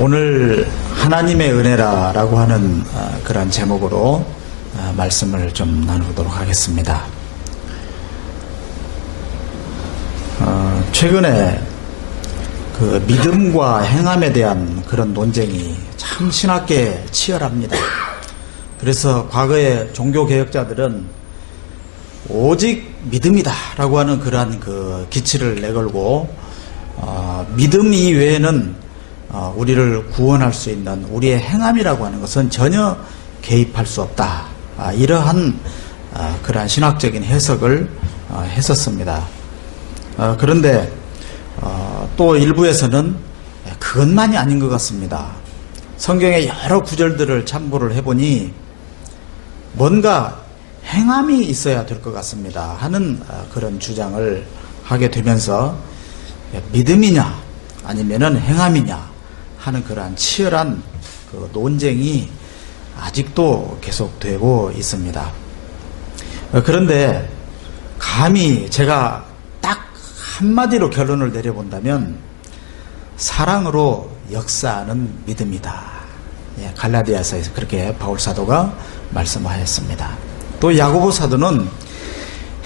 오늘 하나님의 은혜라라고 하는 그런 제목으로 말씀을 좀 나누도록 하겠습니다. 최근에 그 믿음과 행함에 대한 그런 논쟁이 참 신학계에 치열합니다. 그래서 과거의 종교개혁자들은 오직 믿음이다라고 하는 그러한 그 기치를 내걸고 믿음 이외에는 우리를 구원할 수 있는 우리의 행함이라고 하는 것은 전혀 개입할 수 없다. 이러한 그러한 신학적인 해석을 했었습니다. 그런데 또 일부에서는 그것만이 아닌 것 같습니다. 성경의 여러 구절들을 참고를 해보니 뭔가 행함이 있어야 될 것 같습니다 하는 그런 주장을 하게 되면서 믿음이냐 아니면은 행함이냐 하는 그러한 치열한 그 논쟁이 아직도 계속되고 있습니다. 그런데 감히 제가 딱 한마디로 결론을 내려본다면 사랑으로 역사하는 믿음이다. 갈라디아서에서 그렇게 바울 사도가 말씀하였습니다. 또 야고보 사도는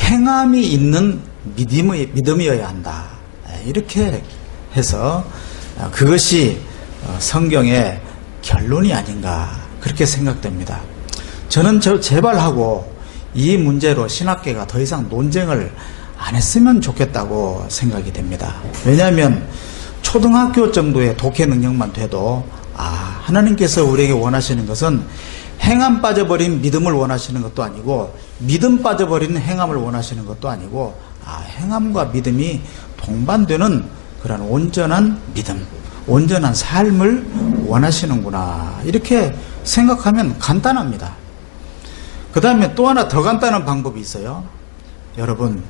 행함이 있는 믿음이어야 한다. 이렇게 해서 그것이 성경의 결론이 아닌가 그렇게 생각됩니다. 저는 제발하고 이 문제로 신학계가 더 이상 논쟁을 안 했으면 좋겠다고 생각이 됩니다. 왜냐하면 초등학교 정도의 독해 능력만 돼도 하나님께서 우리에게 원하시는 것은 행함 빠져버린 믿음을 원하시는 것도 아니고 믿음 빠져버린 행함을 원하시는 것도 아니고 행함과 믿음이 동반되는 그런 온전한 믿음, 온전한 삶을 원하시는구나 이렇게 생각하면 간단합니다. 그 다음에 또 하나 더 간단한 방법이 있어요. 여러분,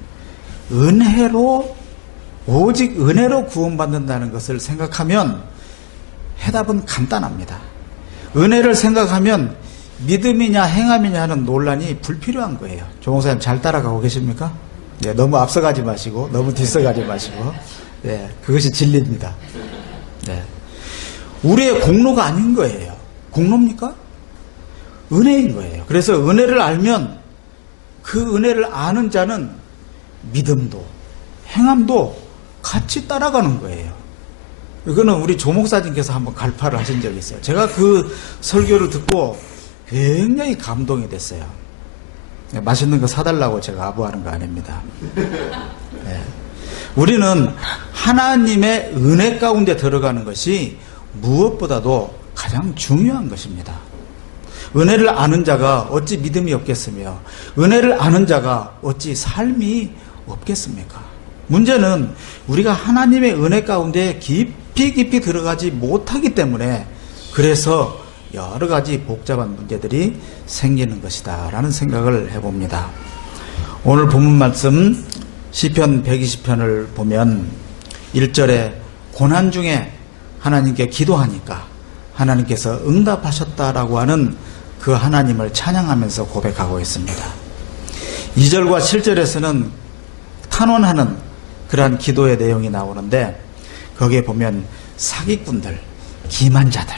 은혜로 오직 은혜로 구원받는다는 것을 생각하면 해답은 간단합니다. 은혜를 생각하면 믿음이냐 행함이냐 하는 논란이 불필요한 거예요. 조 목사님 잘 따라가고 계십니까? 네, 너무 앞서가지 마시고 너무 뒤서가지 마시고 그것이 진리입니다. 우리의 공로가 아닌 거예요. 공로입니까? 은혜인 거예요. 그래서 은혜를 알면 그 은혜를 아는 자는 믿음도 행함도 같이 따라가는 거예요. 이거는 우리 조 목사님께서 한번 갈파를 하신 적이 있어요. 제가 그 설교를 듣고 굉장히 감동이 됐어요. 맛있는 거 사달라고 제가 아부하는 거 아닙니다. 우리는 하나님의 은혜 가운데 들어가는 것이 무엇보다도 가장 중요한 것입니다. 은혜를 아는 자가 어찌 믿음이 없겠으며 은혜를 아는 자가 어찌 삶이 없겠습니까? 문제는 우리가 하나님의 은혜 가운데 깊이 들어가지 못하기 때문에 그래서 여러 가지 복잡한 문제들이 생기는 것이다 라는 생각을 해봅니다. 오늘 본문 말씀 시편 120편을 보면 1절에 고난 중에 하나님께 기도하니까 하나님께서 응답하셨다라고 하는 그 하나님을 찬양하면서 고백하고 있습니다. 2절과 7절에서는 탄원하는 그러한 기도의 내용이 나오는데 거기에 보면 사기꾼들, 기만자들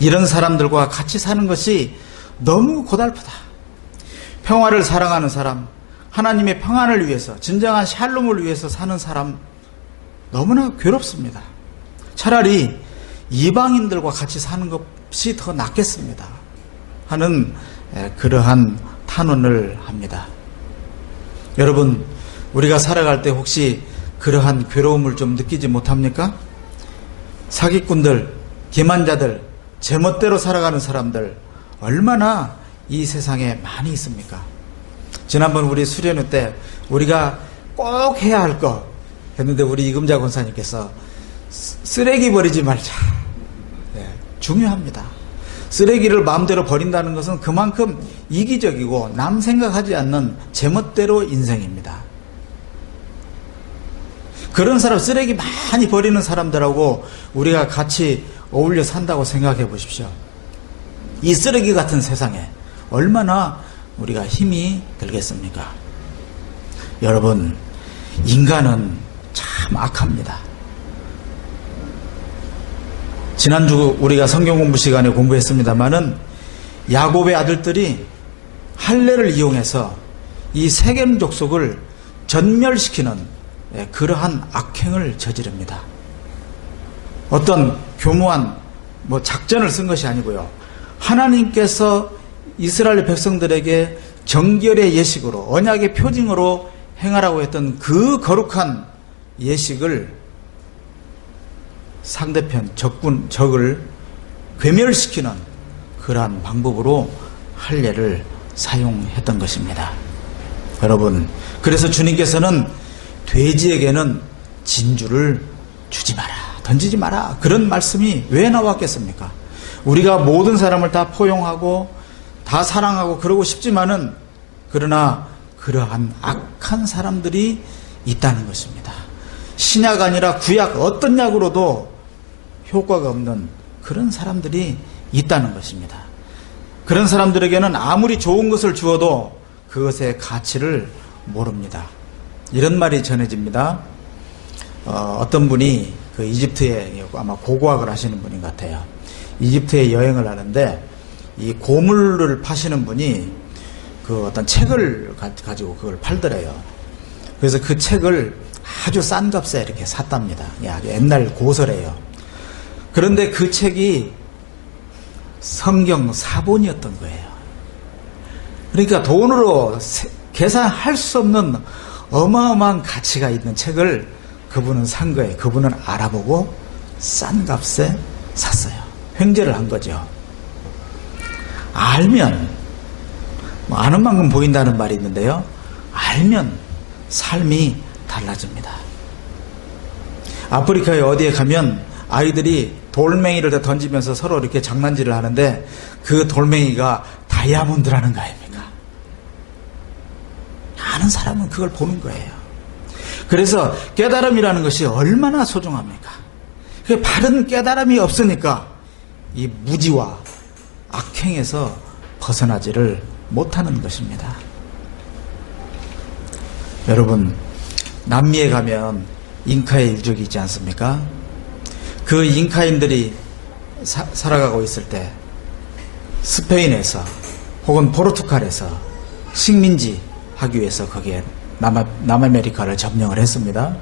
이런 사람들과 같이 사는 것이 너무 고달프다. 평화를 사랑하는 사람, 하나님의 평안을 위해서 진정한 샬롬을 위해서 사는 사람 너무나 괴롭습니다. 차라리 이방인들과 같이 사는 것이 더 낫겠습니다 하는 그러한 탄원을 합니다. 여러분, 우리가 살아갈 때 혹시 그러한 괴로움을 좀 느끼지 못합니까? 사기꾼들, 기만자들, 제멋대로 살아가는 사람들 얼마나 이 세상에 많이 있습니까? 지난번 우리 수련회 때 우리가 꼭 해야 할 거 했는데 우리 이금자 권사님께서 쓰레기 버리지 말자. 중요합니다. 쓰레기를 마음대로 버린다는 것은 그만큼 이기적이고 남 생각하지 않는 제멋대로 인생입니다. 그런 사람, 쓰레기 많이 버리는 사람들하고 우리가 같이 어울려 산다고 생각해 보십시오. 이 쓰레기 같은 세상에 얼마나 우리가 힘이 들겠습니까? 여러분, 인간은 참 악합니다. 지난주 우리가 성경 공부 시간에 공부했습니다마는 야곱의 아들들이 할례를 이용해서 이 세겜 족속을 전멸시키는 그러한 악행을 저지릅니다. 어떤 교묘한 작전을 쓴 것이 아니고요. 하나님께서 이스라엘 백성들에게 정결의 예식으로 언약의 표징으로 행하라고 했던 그 거룩한 예식을 상대편 적을 괴멸시키는 그러한 방법으로 할례를 사용했던 것입니다. 여러분, 그래서 주님께서는 돼지에게는 진주를 주지 마라, 던지지 마라, 그런 말씀이 왜 나왔겠습니까? 우리가 모든 사람을 다 포용하고 다 사랑하고 그러고 싶지만은 그러나 그러한 악한 사람들이 있다는 것입니다. 신약 아니라 구약 어떤 약으로도 효과가 없는 그런 사람들이 있다는 것입니다. 그런 사람들에게는 아무리 좋은 것을 주어도 그것의 가치를 모릅니다. 이런 말이 전해집니다. 어떤 분이 그 이집트에 아마 고고학을 하시는 분인 것 같아요. 이집트에 여행을 하는데 이 고물을 파시는 분이 그 어떤 책을 가지고 그걸 팔더래요. 그래서 그 책을 아주 싼 값에 이렇게 샀답니다. 아주 옛날 고서래요. 그런데 그 책이 성경 사본이었던 거예요. 그러니까 돈으로 계산할 수 없는 어마어마한 가치가 있는 책을 그분은 산 거예요. 그분은 알아보고 싼 값에 샀어요. 횡재를 한 거죠. 알면, 아는 만큼 보인다는 말이 있는데요. 알면 삶이 달라집니다. 아프리카에 어디에 가면 아이들이 돌멩이를 던지면서 서로 이렇게 장난질을 하는데 그 돌멩이가 다이아몬드라는 거 아닙니까? 아는 사람은 그걸 보는 거예요. 그래서 깨달음이라는 것이 얼마나 소중합니까? 바른 깨달음이 없으니까 이 무지와 악행에서 벗어나지를 못하는 것입니다. 여러분, 남미에 가면 잉카의 일족이 있지 않습니까? 그 잉카인들이 살아가고 있을 때 스페인에서 혹은 포르투갈에서 식민지 하기 위해서 거기에 남아메리카를 점령을 했습니다.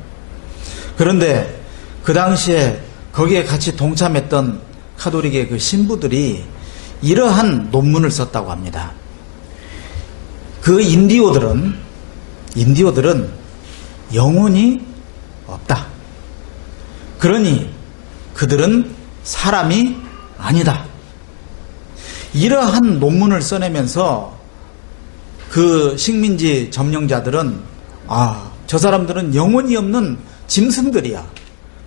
그런데 그 당시에 거기에 같이 동참했던 카톨릭의 그 신부들이 이러한 논문을 썼다고 합니다. 그 인디오들은 영혼이 없다. 그러니 그들은 사람이 아니다. 이러한 논문을 써내면서 그 식민지 점령자들은 저 사람들은 영혼이 없는 짐승들이야.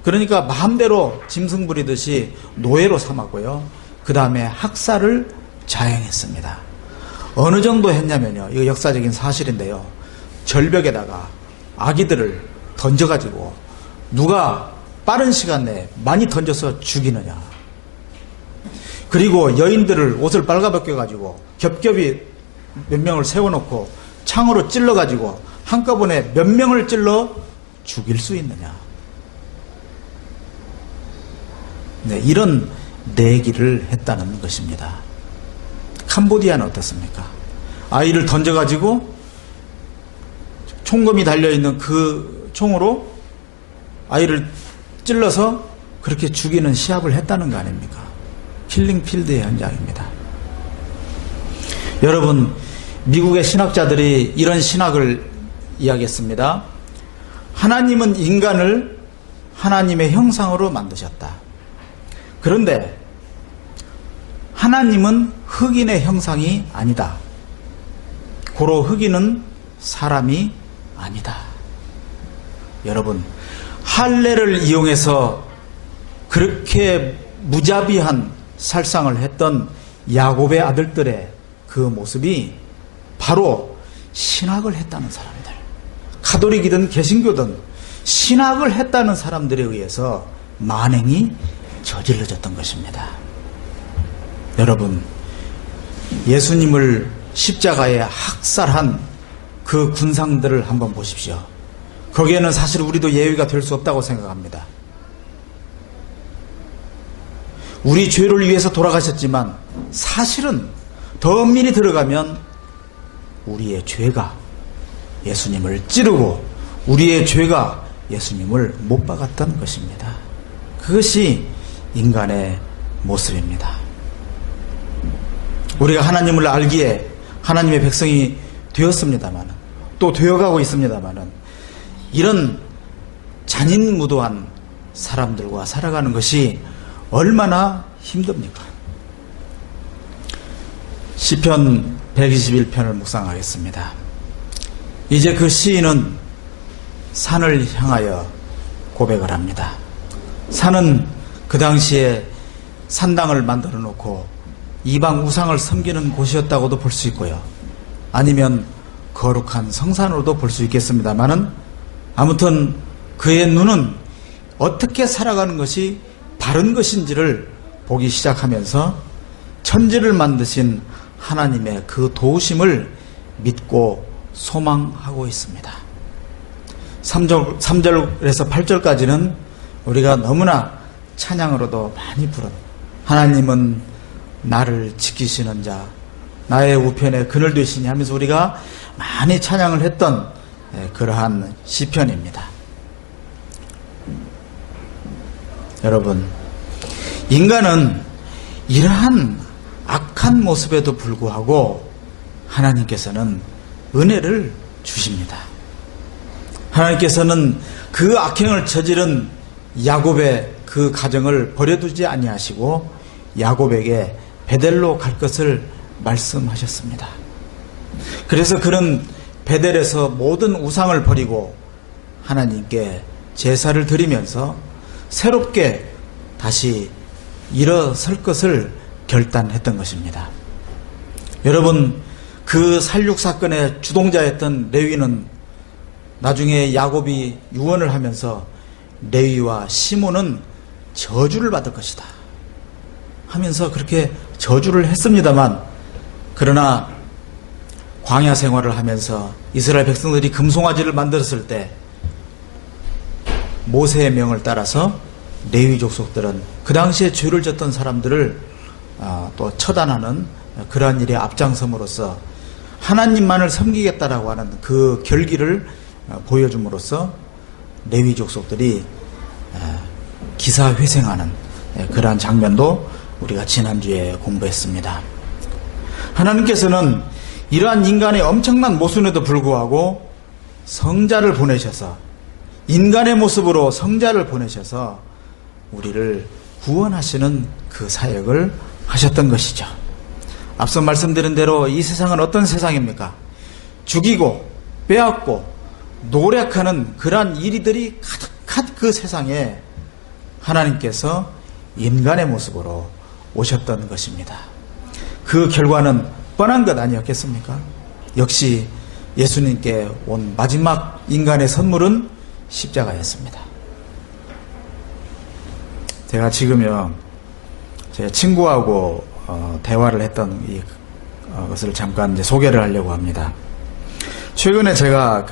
그러니까 마음대로 짐승 부리듯이 노예로 삼았고요. 그 다음에 학살을 자행했습니다. 어느 정도 했냐면요. 이거 역사적인 사실인데요. 절벽에다가 아기들을 던져가지고 누가 빠른 시간 내에 많이 던져서 죽이느냐. 그리고 여인들을 옷을 빨가벗겨가지고 겹겹이 몇 명을 세워놓고 창으로 찔러가지고 한꺼번에 몇 명을 찔러 죽일 수 있느냐. 네, 이런 내기를 했다는 것입니다. 캄보디아는 어떻습니까? 아이를 던져가지고 총검이 달려있는 그 총으로 아이를 찔러서 그렇게 죽이는 시합을 했다는 거 아닙니까? 킬링필드의 현장입니다. 여러분, 미국의 신학자들이 이런 신학을 이야기했습니다. 하나님은 인간을 하나님의 형상으로 만드셨다. 그런데 하나님은 흑인의 형상이 아니다. 고로 흑인은 사람이 아니다. 여러분, 할례를 이용해서 그렇게 무자비한 살상을 했던 야곱의 아들들의 그 모습이 바로 신학을 했다는 사람들, 가톨릭이든 개신교든 신학을 했다는 사람들에 의해서 만행이 저질러졌던 것입니다. 여러분, 예수님을 십자가에 학살한 그 군상들을 한번 보십시오. 거기에는 사실 우리도 예외가 될 수 없다고 생각합니다. 우리 죄를 위해서 돌아가셨지만 사실은 더 엄밀히 들어가면 우리의 죄가 예수님을 찌르고 우리의 죄가 예수님을 못 박았던 것입니다. 그것이 인간의 모습입니다. 우리가 하나님을 알기에 하나님의 백성이 되었습니다만, 또 되어가고 있습니다만, 이런 잔인무도한 사람들과 살아가는 것이 얼마나 힘듭니까? 시편 121편을 묵상하겠습니다. 이제 그 시인은 산을 향하여 고백을 합니다. 산은 그 당시에 산당을 만들어 놓고 이방 우상을 섬기는 곳이었다고도 볼 수 있고요. 아니면 거룩한 성산으로도 볼 수 있겠습니다만은, 아무튼 그의 눈은 어떻게 살아가는 것이 바른 것인지를 보기 시작하면서 천지를 만드신 하나님의 그 도우심을 믿고 소망하고 있습니다. 3절에서 8절까지는 우리가 너무나 찬양으로도 많이 부른, 하나님은 나를 지키시는 자, 나의 우편에 그늘 되시니 하면서 우리가 많이 찬양을 했던 그러한 시편입니다. 여러분, 인간은 이러한 악한 모습에도 불구하고 하나님께서는 은혜를 주십니다. 하나님께서는 그 악행을 저지른 야곱의 그 가정을 버려두지 아니하시고 야곱에게 베델로 갈 것을 말씀하셨습니다. 그래서 그는 베델에서 모든 우상을 버리고 하나님께 제사를 드리면서 새롭게 다시 일어설 것을 결단했던 것입니다. 여러분, 그 살육 사건의 주동자였던 레위는 나중에 야곱이 유언을 하면서 레위와 시몬은 저주를 받을 것이다 하면서 그렇게 저주를 했습니다만, 그러나 광야 생활을 하면서 이스라엘 백성들이 금송아지를 만들었을 때 모세의 명을 따라서 레위 족속들은 그 당시에 죄를 졌던 사람들을 또 처단하는 그러한 일에 앞장섬으로써 하나님만을 섬기겠다라고 하는 그 결기를 보여줌으로써 레위 족속들이 기사회생하는 그러한 장면도 우리가 지난주에 공부했습니다. 하나님께서는 이러한 인간의 엄청난 모순에도 불구하고 성자를 보내셔서, 인간의 모습으로 성자를 보내셔서 우리를 구원하시는 그 사역을 하셨던 것이죠. 앞서 말씀드린 대로 이 세상은 어떤 세상입니까? 죽이고 빼앗고 노력하는 그러한 일들이 가득한 그 세상에 하나님께서 인간의 모습으로 오셨던 것입니다. 그 결과는 뻔한 것 아니었겠습니까? 역시 예수님께 온 마지막 인간의 선물은 십자가였습니다. 제가 지금요, 제 친구하고 대화를 했던 것을 잠깐 이제 소개를 하려고 합니다. 최근에 제가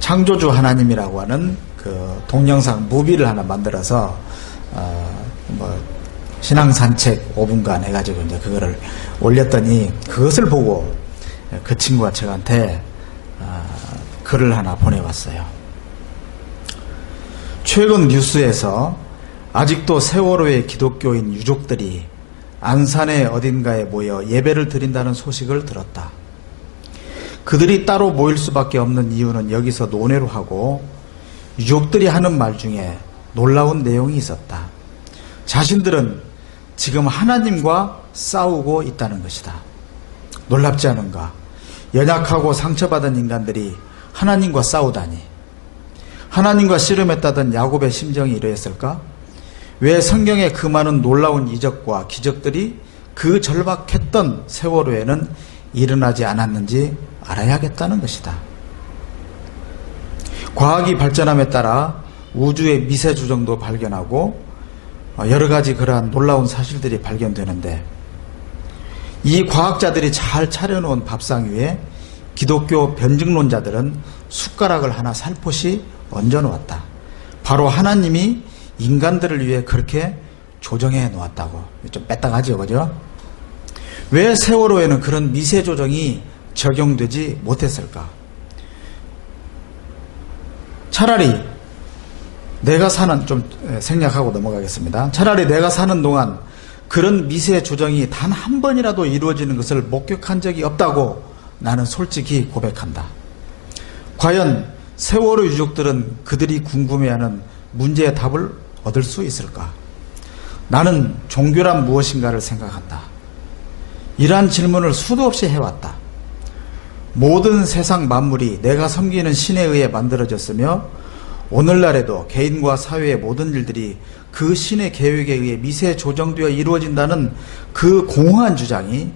창조주 하나님이라고 하는 그 동영상 무비를 하나 만들어서 신앙 산책 5분간 해가지고 이제 그거를 올렸더니 그것을 보고 그 친구가 저한테 글을 하나 보내왔어요. 최근 뉴스에서 아직도 세월호의 기독교인 유족들이 안산의 어딘가에 모여 예배를 드린다는 소식을 들었다. 그들이 따로 모일 수밖에 없는 이유는 여기서 논외로 하고 유족들이 하는 말 중에 놀라운 내용이 있었다. 자신들은 지금 하나님과 싸우고 있다는 것이다. 놀랍지 않은가? 연약하고 상처받은 인간들이 하나님과 싸우다니. 하나님과 씨름했다던 야곱의 심정이 이러했을까? 왜 성경에 그 많은 놀라운 이적과 기적들이 그 절박했던 세월호에는 일어나지 않았는지 알아야겠다는 것이다. 과학이 발전함에 따라 우주의 미세주정도 발견하고 여러 가지 그러한 놀라운 사실들이 발견되는데, 이 과학자들이 잘 차려놓은 밥상 위에 기독교 변증론자들은 숟가락을 하나 살포시 얹어놓았다. 바로 하나님이 인간들을 위해 그렇게 조정해 놓았다고. 좀 뺐다가죠, 그죠? 왜 세월호에는 그런 미세 조정이 적용되지 못했을까? 차라리 내가 사는, 좀 생략하고 넘어가겠습니다. 차라리 내가 사는 동안 그런 미세 조정이 단 한 번이라도 이루어지는 것을 목격한 적이 없다고 나는 솔직히 고백한다. 과연 세월호 유족들은 그들이 궁금해하는 문제의 답을 얻을 수 있을까? 나는 종교란 무엇인가를 생각한다. 이러한 질문을 수도 없이 해왔다. 모든 세상 만물이 내가 섬기는 신에 의해 만들어졌으며 오늘날에도 개인과 사회의 모든 일들이 그 신의 계획에 의해 미세 조정되어 이루어진다는 그 공허한 주장이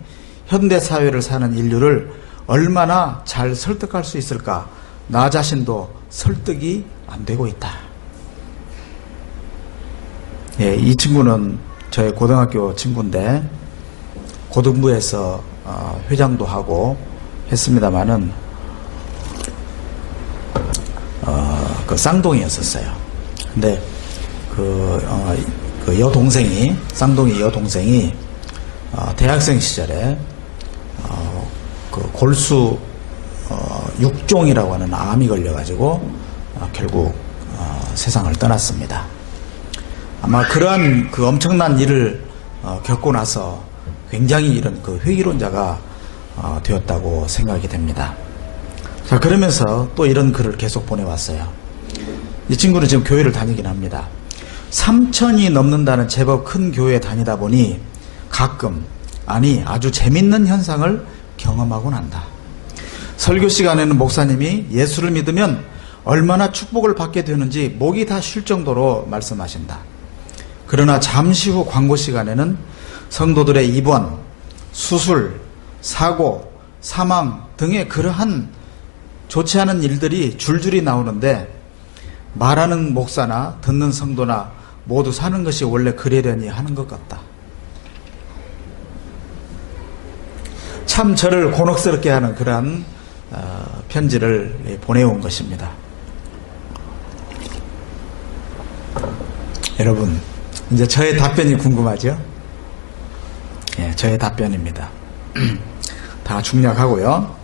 현대사회를 사는 인류를 얼마나 잘 설득할 수 있을까? 나 자신도 설득이 안 되고 있다. 예, 이 친구는 저의 고등학교 친구인데 고등부에서 회장도 하고 했습니다마는 그 쌍둥이였었어요. 근데 그 여동생이, 쌍둥이 여동생이 대학생 시절에 그 골수 6종이라고 하는 암이 걸려가지고 결국 세상을 떠났습니다. 아마 그러한 그 엄청난 일을 겪고 나서 굉장히 이런 그 회의론자가 되었다고 생각이 됩니다. 자, 그러면서 또 이런 글을 계속 보내왔어요. 이 친구는 지금 교회를 다니긴 합니다. 3,000이 넘는다는 제법 큰 교회에 다니다 보니 가끔, 아니 아주 재밌는 현상을 경험하곤 한다. 설교 시간에는 목사님이 예수를 믿으면 얼마나 축복을 받게 되는지 목이 다 쉴 정도로 말씀하신다. 그러나 잠시 후 광고 시간에는 성도들의 입원, 수술, 사고, 사망 등의 그러한 좋지 않은 일들이 줄줄이 나오는데 말하는 목사나 듣는 성도나 모두 사는 것이 원래 그러려니 하는 것 같다. 참 저를 곤혹스럽게 하는 그러한 편지를 보내온 것입니다. 여러분, 이제 저의 답변이 궁금하죠? 예, 저의 답변입니다. 다 중략하고요.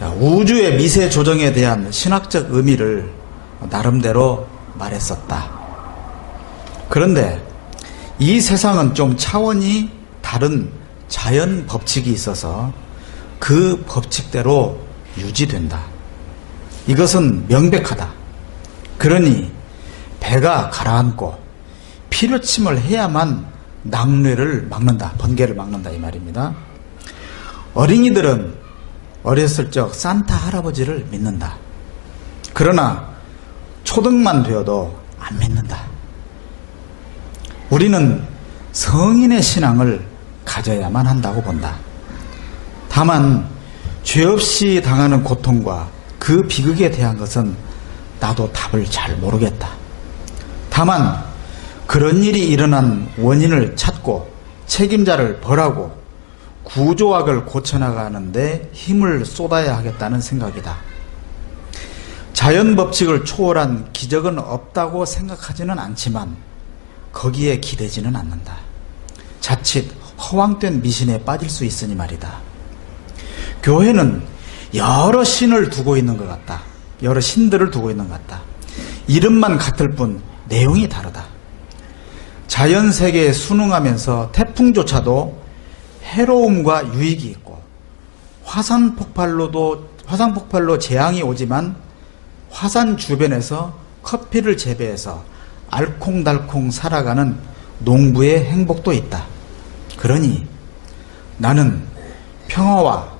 자, 우주의 미세 조정에 대한 신학적 의미를 나름대로 말했었다. 그런데 이 세상은 좀 차원이 다른 자연 법칙이 있어서 그 법칙대로 유지된다. 이것은 명백하다. 그러니 배가 가라앉고 피로침을 해야만 낙뢰를 막는다. 번개를 막는다 이 말입니다. 어린이들은 어렸을 적 산타 할아버지를 믿는다. 그러나 초등만 되어도 안 믿는다. 우리는 성인의 신앙을 가져야만 한다고 본다. 다만 죄 없이 당하는 고통과 그 비극에 대한 것은 나도 답을 잘 모르겠다. 다만 그런 일이 일어난 원인을 찾고 책임자를 벌하고 구조학을 고쳐나가는데 힘을 쏟아야 하겠다는 생각이다. 자연 법칙을 초월한 기적은 없다고 생각하지는 않지만 거기에 기대지는 않는다. 자칫 허황된 미신에 빠질 수 있으니 말이다. 교회는 여러 신을 두고 있는 것 같다. 여러 신들을 두고 있는 것 같다. 이름만 같을 뿐 내용이 다르다. 자연세계에 순응하면서 태풍조차도 해로움과 유익이 있고 화산 폭발로 재앙이 오지만 화산 주변에서 커피를 재배해서 알콩달콩 살아가는 농부의 행복도 있다. 그러니 나는 평화와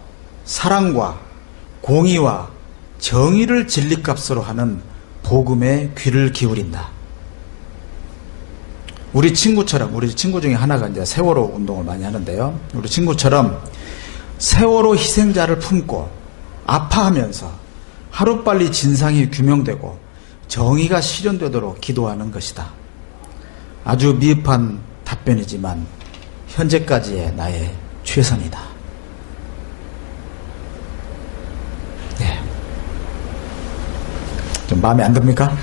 사랑과 공의와 정의를 진리값으로 하는 복음에 귀를 기울인다. 우리 친구 중에 하나가 이제 세월호 운동을 많이 하는데요. 우리 친구처럼 세월호 희생자를 품고 아파하면서 하루빨리 진상이 규명되고 정의가 실현되도록 기도하는 것이다. 아주 미흡한 답변이지만 현재까지의 나의 최선이다. 네. 좀 마음에 안 듭니까?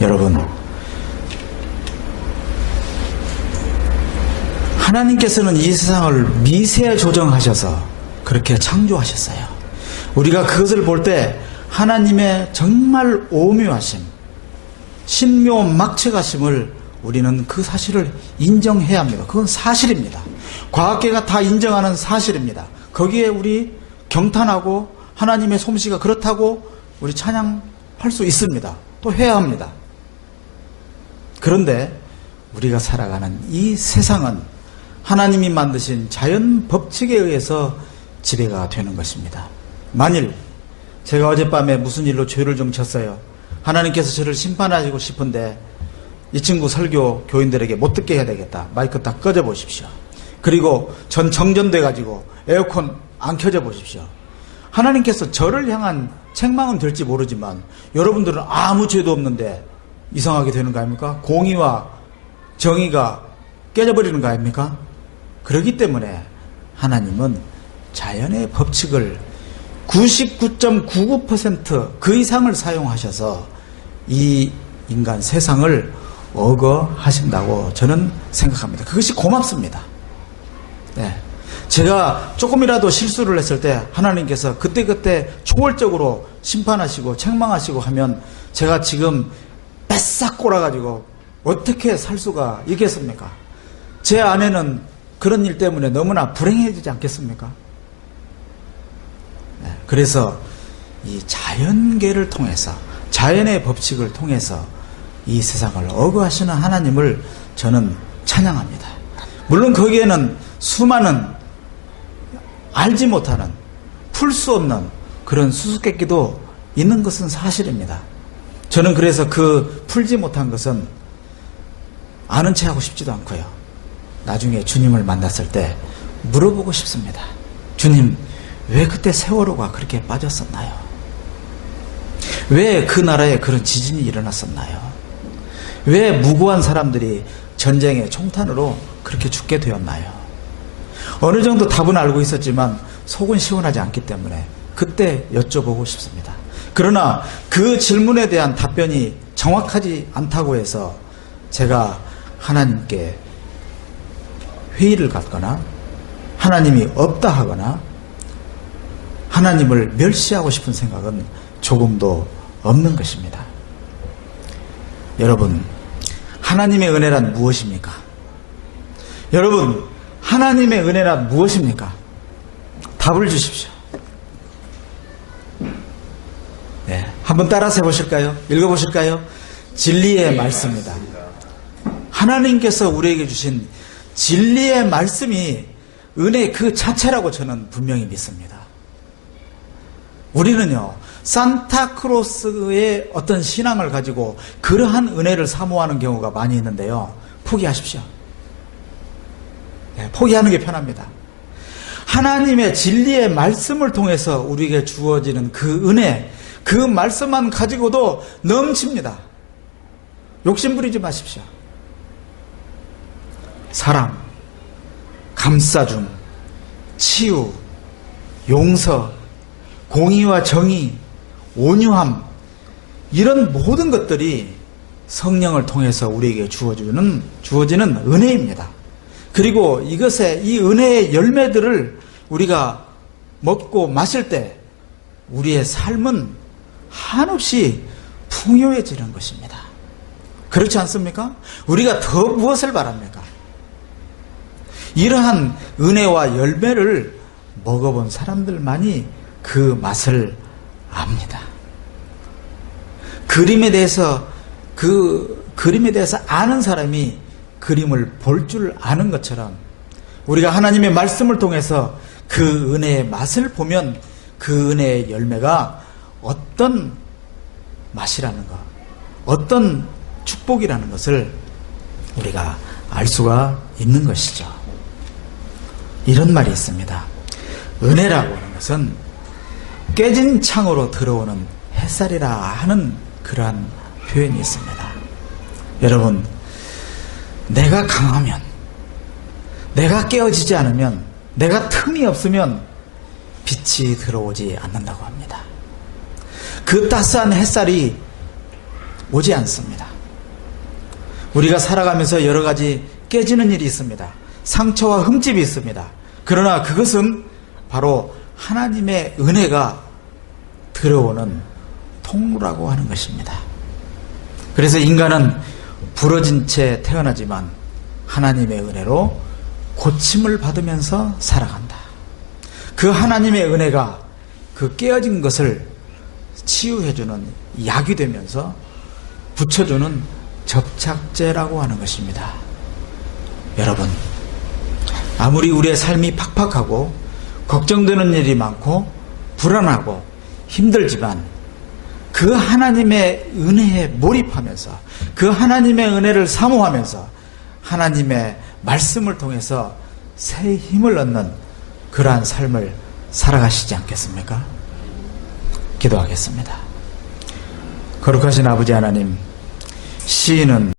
여러분, 하나님께서는 이 세상을 미세 조정하셔서 그렇게 창조하셨어요. 우리가 그것을 볼 때 하나님의 정말 오묘하심, 신묘막측하심을 우리는 그 사실을 인정해야 합니다. 그건 사실입니다. 과학계가 다 인정하는 사실입니다. 거기에 우리 경탄하고 하나님의 솜씨가 그렇다고 우리 찬양할 수 있습니다. 또 해야 합니다. 그런데 우리가 살아가는 이 세상은 하나님이 만드신 자연 법칙에 의해서 지배가 되는 것입니다. 만일 제가 어젯밤에 무슨 일로 죄를 좀 졌어요. 하나님께서 저를 심판하시고 싶은데 이 친구 설교 교인들에게 못 듣게 해야 되겠다. 마이크 딱 꺼져 보십시오. 그리고 전 정전돼 가지고 에어컨 안 켜져 보십시오. 하나님께서 저를 향한 책망은 될지 모르지만 여러분들은 아무 죄도 없는데 이상하게 되는 거 아닙니까? 공의와 정의가 깨져버리는 거 아닙니까? 그렇기 때문에 하나님은 자연의 법칙을 99.99% 그 이상을 사용하셔서 이 인간 세상을 억어하신다고 저는 생각합니다. 그것이 고맙습니다. 네. 제가 조금이라도 실수를 했을 때 하나님께서 그때그때 초월적으로 심판하시고 책망하시고 하면 제가 지금 뺏싹 꼬라가지고 어떻게 살 수가 있겠습니까? 제 아내는 그런 일 때문에 너무나 불행해지지 않겠습니까? 네. 그래서 이 자연계를 통해서 자연의 법칙을 통해서 이 세상을 억어하시는 하나님을 저는 찬양합니다. 물론 거기에는 수많은 알지 못하는 풀 수 없는 그런 수수께끼도 있는 것은 사실입니다. 저는 그래서 그 풀지 못한 것은 아는 체 하고 싶지도 않고요. 나중에 주님을 만났을 때 물어보고 싶습니다. 주님, 왜 그때 세월호가 그렇게 빠졌었나요? 왜 그 나라에 그런 지진이 일어났었나요? 왜 무고한 사람들이 전쟁의 총탄으로 그렇게 죽게 되었나요? 어느 정도 답은 알고 있었지만 속은 시원하지 않기 때문에 그때 여쭤보고 싶습니다. 그러나 그 질문에 대한 답변이 정확하지 않다고 해서 제가 하나님께 회의를 갖거나 하나님이 없다 하거나 하나님을 멸시하고 싶은 생각은 조금도 없는 것입니다. 여러분, 하나님의 은혜란 무엇입니까? 여러분, 하나님의 은혜란 무엇입니까? 답을 주십시오. 네, 한번 따라서 해보실까요? 읽어보실까요? 진리의 말씀이다. 하나님께서 우리에게 주신 진리의 말씀이 은혜 그 자체라고 저는 분명히 믿습니다. 우리는요, 산타크로스의 어떤 신앙을 가지고 그러한 은혜를 사모하는 경우가 많이 있는데요. 포기하십시오. 네, 포기하는 게 편합니다. 하나님의 진리의 말씀을 통해서 우리에게 주어지는 그 은혜, 그 말씀만 가지고도 넘칩니다. 욕심 부리지 마십시오. 사랑, 감싸줌, 치유, 용서, 공의와 정의, 온유함, 이런 모든 것들이 성령을 통해서 우리에게 주어지는 은혜입니다. 그리고 이 은혜의 열매들을 우리가 먹고 마실 때 우리의 삶은 한없이 풍요해지는 것입니다. 그렇지 않습니까? 우리가 더 무엇을 바랍니까? 이러한 은혜와 열매를 먹어본 사람들만이 그 맛을 압니다. 그림에 대해서 아는 사람이 그림을 볼 줄 아는 것처럼 우리가 하나님의 말씀을 통해서 그 은혜의 맛을 보면 그 은혜의 열매가 어떤 맛이라는 것, 어떤 축복이라는 것을 우리가 알 수가 있는 것이죠. 이런 말이 있습니다. 은혜라고 하는 것은 깨진 창으로 들어오는 햇살이라 하는 그러한 표현이 있습니다. 여러분, 내가 강하면, 내가 깨어지지 않으면, 내가 틈이 없으면 빛이 들어오지 않는다고 합니다. 그 따스한 햇살이 오지 않습니다. 우리가 살아가면서 여러 가지 깨지는 일이 있습니다. 상처와 흠집이 있습니다. 그러나 그것은 바로 하나님의 은혜가 들어오는 통로라고 하는 것입니다. 그래서 인간은 부러진 채 태어나지만 하나님의 은혜로 고침을 받으면서 살아간다. 그 하나님의 은혜가 그 깨어진 것을 치유해주는 약이 되면서 붙여주는 접착제라고 하는 것입니다. 여러분, 아무리 우리의 삶이 팍팍하고 걱정되는 일이 많고 불안하고 힘들지만 그 하나님의 은혜에 몰입하면서 그 하나님의 은혜를 사모하면서 하나님의 말씀을 통해서 새 힘을 얻는 그러한 삶을 살아가시지 않겠습니까? 기도하겠습니다. 거룩하신 아버지 하나님, 시인은